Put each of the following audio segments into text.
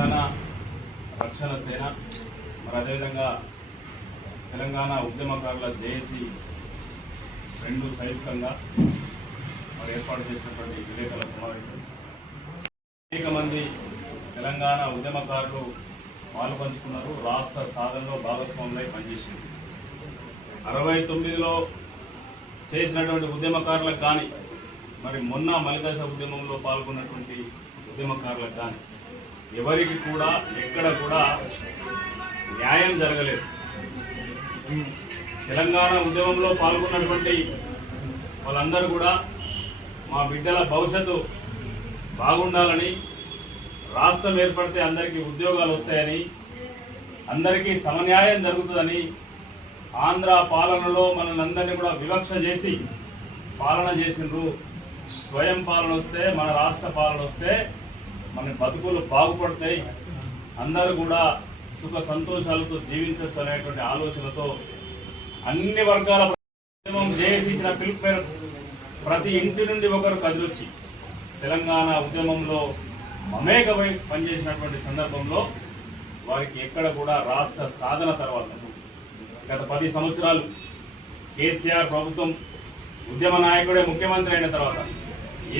తెలంగాణ రక్షణ సేన మరి అదేవిధంగా తెలంగాణ ఉద్యమకారుల జేఏసీ రెండు సంయుక్తంగా మరి ఏర్పాటు చేసినటువంటి విలేకరుల సమావేశం అనేక మంది తెలంగాణ ఉద్యమకారులు పాల్పంచుకున్నారు. రాష్ట్ర సాధనలో భాగస్వాములై పనిచేసింది. 69లో చేసినటువంటి ఉద్యమకారులకు కానీ మరి మొన్న మలిదశ ఉద్యమంలో పాల్గొన్నటువంటి ఉద్యమకారులకు కానీ ఎవరికి కూడా ఎక్కడ కూడా న్యాయం జరగలేదు. తెలంగాణ ఉద్యమంలో పాల్గొన్నటువంటి వాళ్ళందరూ కూడా మా బిడ్డల భవిష్యత్తు బాగుండాలని, రాష్ట్రం ఏర్పడితే అందరికీ ఉద్యోగాలు వస్తాయని, అందరికీ సమన్యాయం జరుగుతుందని, ఆంధ్ర పాలనలో మనల్ని అందరినీ కూడా వివక్ష చేసి పాలన చేసిండ్రు. స్వయం పాలన వస్తే, మన రాష్ట్ర పాలన వస్తే మన బతుకులు బాగుపడతాయి, అందరూ కూడా సుఖ సంతోషాలతో జీవించవచ్చు అనేటువంటి ఆలోచనతో అన్ని వర్గాల ఉద్యమం చేసి ఇచ్చిన పిలుపు మేరకు ప్రతి ఇంటి నుండి ఒకరు కదిలొచ్చి తెలంగాణ ఉద్యమంలో మమేకమై పనిచేసినటువంటి సందర్భంలో వారికి ఎక్కడ కూడా రాష్ట్ర సాధన తర్వాత గత 10 సంవత్సరాలు కేసీఆర్ ప్రభుత్వం ఉద్యమ నాయకుడే ముఖ్యమంత్రి అయిన తర్వాత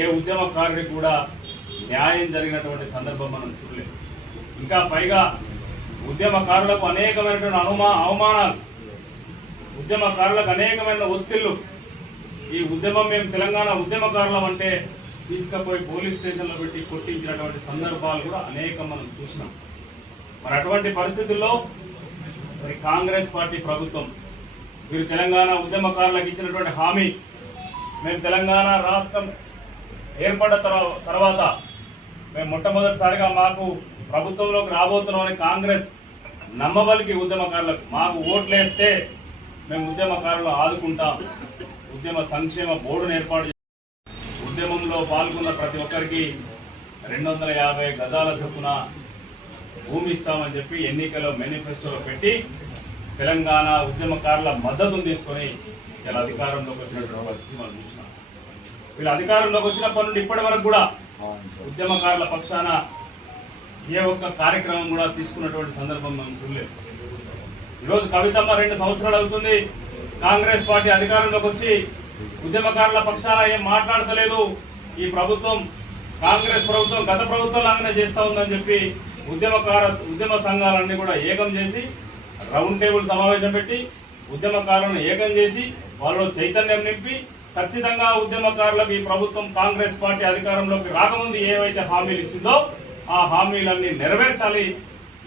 ఏ ఉద్యమకారుడికి కూడా న్యాయం జరిగినటువంటి సందర్భం మనం చూడలేదు. ఇంకా పైగా ఉద్యమకారులకు అనేకమైనటువంటి అవమానాలు, ఉద్యమకారులకు అనేకమైన ఒత్తిళ్లు. ఈ ఉద్యమం మేము తెలంగాణ ఉద్యమకారులం అంటే తీసుకుపోయి పోలీస్ స్టేషన్లో పెట్టి కొట్టించినటువంటి సందర్భాలు కూడా అనేకం మనం చూసినాం. మరి అటువంటి పరిస్థితుల్లో మరి కాంగ్రెస్ పార్టీ ప్రభుత్వం వీరు తెలంగాణ ఉద్యమకారులకు ఇచ్చినటువంటి హామీ, మేము తెలంగాణ రాష్ట్రం ఏర్పడ్డ తర్వాత మేము మొట్టమొదటిసారిగా మాకు ప్రభుత్వంలోకి రాబోతున్నామని కాంగ్రెస్ నమ్మబలికి ఉద్యమకారులకు మాకు ఓట్లేస్తే మేము ఉద్యమకారులను ఆదుకుంటాం, ఉద్యమ సంక్షేమ బోర్డును ఏర్పాటు చేస్తాం, ఉద్యమంలో పాల్గొన్న ప్రతి ఒక్కరికి 250 గజాల చొప్పున భూమి ఇస్తామని చెప్పి ఎన్నికల్లో మేనిఫెస్టోలో పెట్టి తెలంగాణ ఉద్యమకారుల మద్దతును తీసుకొని ఇలా అధికారంలోకి వచ్చినటువంటి పరిస్థితి మనం చూసినాం. వీళ్ళు అధికారంలోకి వచ్చినప్పటి నుండి ఇప్పటి వరకు కూడా ఉద్యమకారుల పక్షాన ఏ ఒక్క కార్యక్రమం కూడా తీసుకున్నటువంటి సందర్భం మనం చూడలేదు. ఈరోజు కవితమ్మ 2 సంవత్సరాలు అవుతుంది కాంగ్రెస్ పార్టీ అధికారంలోకి వచ్చి ఉద్యమకారుల పక్షాన ఏం మాట్లాడతలేదు. ఈ ప్రభుత్వం కాంగ్రెస్ ప్రభుత్వం గత ప్రభుత్వం లాగానే చేస్తూ ఉందని చెప్పి ఉద్యమ సంఘాలన్నీ కూడా ఏకం చేసి రౌండ్ టేబుల్ సమావేశం పెట్టి ఉద్యమకారులను ఏకం చేసి వాళ్ళలో చైతన్యం నింపి ఖచ్చితంగా ఉద్యమకారులకు ఈ ప్రభుత్వం కాంగ్రెస్ పార్టీ అధికారంలోకి రాకముందు ఏవైతే హామీలు ఇచ్చిందో ఆ హామీలన్నీ నెరవేర్చాలి,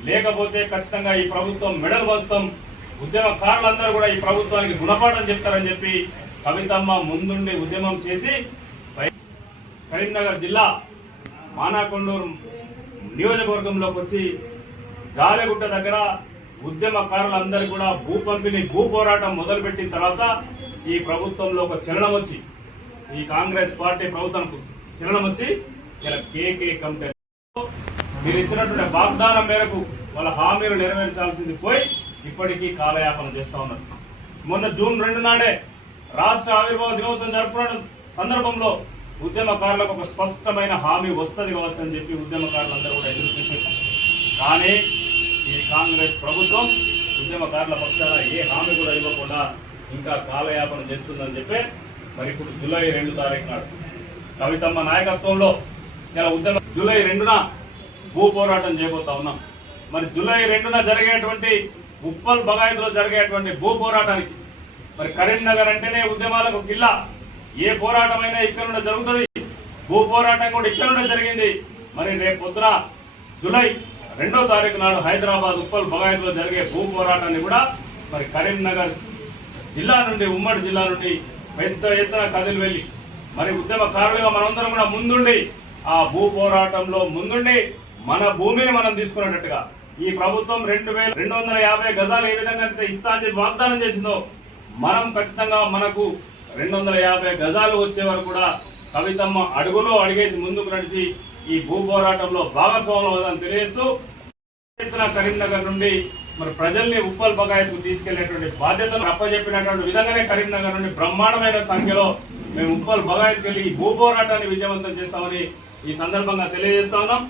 లేకపోతే ఖచ్చితంగా ఈ ప్రభుత్వం మెడల్ వస్తాం, ఉద్యమకారులందరూ కూడా ఈ ప్రభుత్వానికి గుణపాఠం చెప్తారని చెప్పి కవితమ్మ ముందుండి ఉద్యమం చేసి కరీంనగర్ జిల్లా మానాకొండూరు నియోజకవర్గంలోకి వచ్చి జాలెగుట్ట దగ్గర ఉద్యమకారులందరూ కూడా భూ పంపిణీ భూ పోరాటం మొదలుపెట్టిన తర్వాత ఈ ప్రభుత్వంలో ఒక చలనం వచ్చి, ఈ కాంగ్రెస్ పార్టీ ప్రభుత్వం చలనం వచ్చి ఇలా కేకే కంపెనీ మీరు ఇచ్చినటువంటి వాగ్దానం మేరకు వాళ్ళ హామీలు నెరవేర్చాల్సింది పోయి ఇప్పటికీ కాలయాపన చేస్తూ ఉన్నారు. మొన్న జూన్ 2 నాడే రాష్ట్ర ఆవిర్భావ దినోత్సవం జరుపుకున్న సందర్భంలో ఉద్యమకారులకు ఒక స్పష్టమైన హామీ వస్తుంది కావచ్చు అని చెప్పి ఉద్యమకారులందరూ కూడా ఎదురు చూశారు. కానీ ఈ కాంగ్రెస్ ప్రభుత్వం ఉద్యమకారుల పక్షాన ఏ హామీ కూడా ఇవ్వకుండా ఇంకా కాలయాపన చేస్తుందని చెప్పి మరి ఇప్పుడు జూలై 2 తారీఖు నాడు కవితమ్మ నాయకత్వంలో ఇలా జూలై 2న భూ పోరాటం చేయబోతా ఉన్నాం. మరి జూలై 2న జరిగేటువంటి ఉప్పల్ బగాయత్లో జరిగేటువంటి భూ పోరాటానికి మరి కరీంనగర్ అంటేనే ఉద్యమాలకు గిల్లా, ఏ పోరాటమైనా ఇక్కడ నుండి జరుగుతుంది, భూ పోరాటం కూడా ఇక్కడ నుండి జరిగింది. మరి రేపు పొద్దున జూలై 2వ తారీఖు నాడు హైదరాబాద్ ఉప్పల్ బగాయత్లో జరిగే భూ పోరాటాన్ని కూడా మరి కరీంనగర్ జిల్లా నుండి, ఉమ్మడి జిల్లా నుండి పెద్ద ఎత్తున కదిలి వెళ్ళి మరి ఉద్యమకారులుగా మనందరం కూడా ముందుండి ఆ భూ పోరాటంలో ముందుండి మన భూమిని మనం తీసుకునేటట్టుగా ఈ ప్రభుత్వం 2250 గజాలు ఏ విధంగా ఇస్తా అని చెప్పి వాగ్దానం చేసిందో మనం ఖచ్చితంగా మనకు 250 గజాలు వచ్చే వరకు కూడా కవితమ్మ అడుగులో అడిగేసి ముందుకు నడిచి ఈ భూ పోరాటంలో భాగస్వామ్యం తెలియజేస్తూ కరీంనగర్ నుండి మరి ప్రజల్ని ఉప్పల్ బగాయత్కు తీసుకెళ్లేటువంటి బాధ్యతను అప్పచెప్పినటువంటి విధంగానే కరీంనగర్ నుండి బ్రహ్మాండమైన సంఖ్యలో మేము ఉప్పల్ బగాయత్కి వెళ్ళి ఈ భూ పోరాటాన్ని విజయవంతం చేస్తామని ఈ సందర్భంగా తెలియజేస్తా ఉన్నాం.